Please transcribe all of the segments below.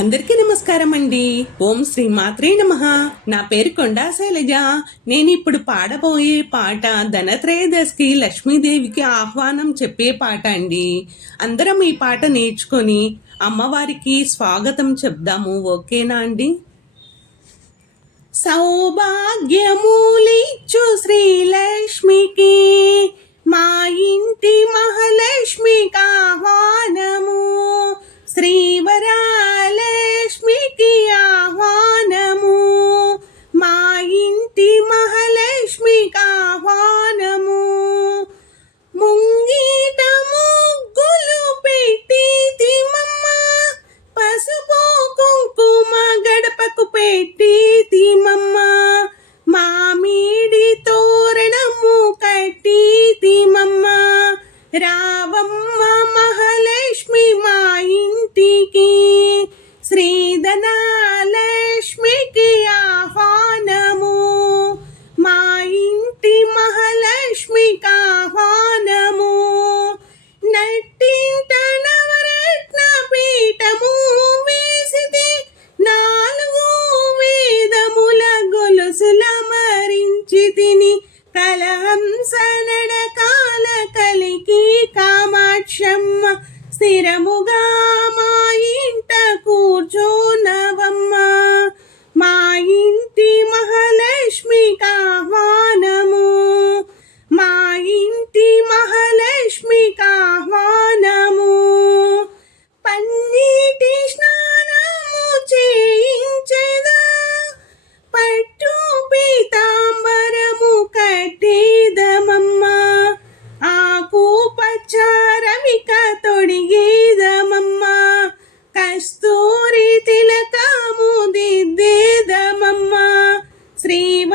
అందరికీ నమస్కారం అండి ఓం శ్రీ మాత్రే నమ. నా పేరు కొండా శైలజ. నేను ఇప్పుడు పాడబోయే పాట ధనత్రయోదశికి లక్ష్మీదేవికి ఆహ్వానం చెప్పే పాట అండి. అందరం ఈ పాట నేర్చుకొని అమ్మవారికి స్వాగతం చెప్దాము ఓకేనా అండి? సౌభాగ్యమూలిచ్చు శ్రీలక్ష్మికి మా ఇంటి మహల్ స్థిరముగా మా ఇంట కూర్చో.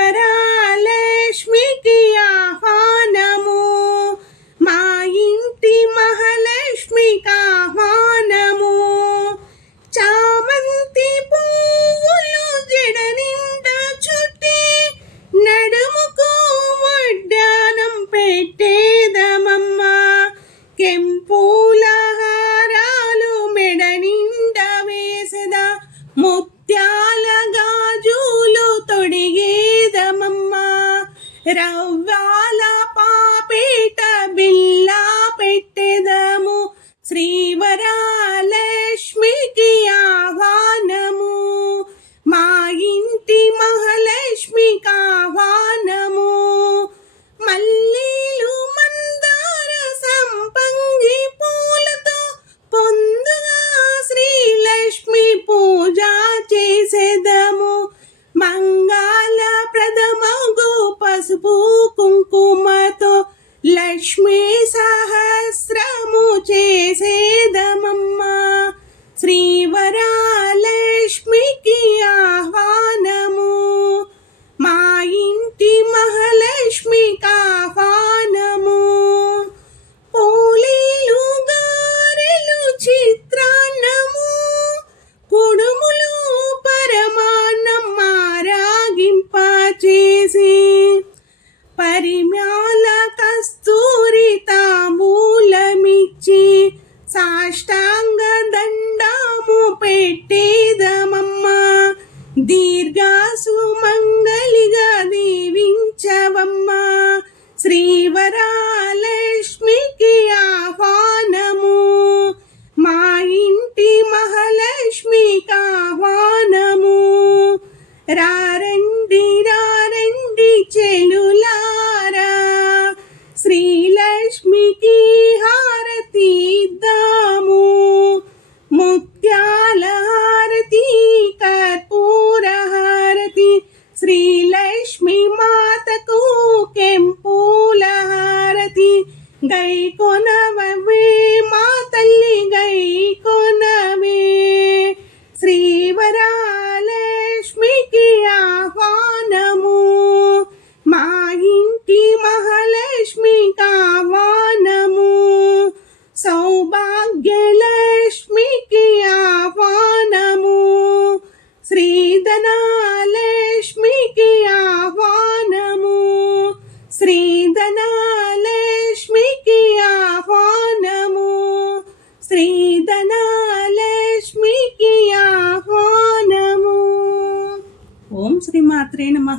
వరాలక్ష్మికి ఆహ్వానము. మా ఇంటి మహాలక్ష్మికి ఆహ్వానము. చామంతి పువ్వులు జడ నిండా చుట్టి నడుముకు వడ్డానం పెట్టేదమమ్మ. కెంపు It over. invisible రారండి రారండి చెలులారా శ్రీలక్ష్మికి హారతి దామ వందనాలక్ష్మికి ఆహ్వానము. ఓం శ్రీ మాత్రే నమ.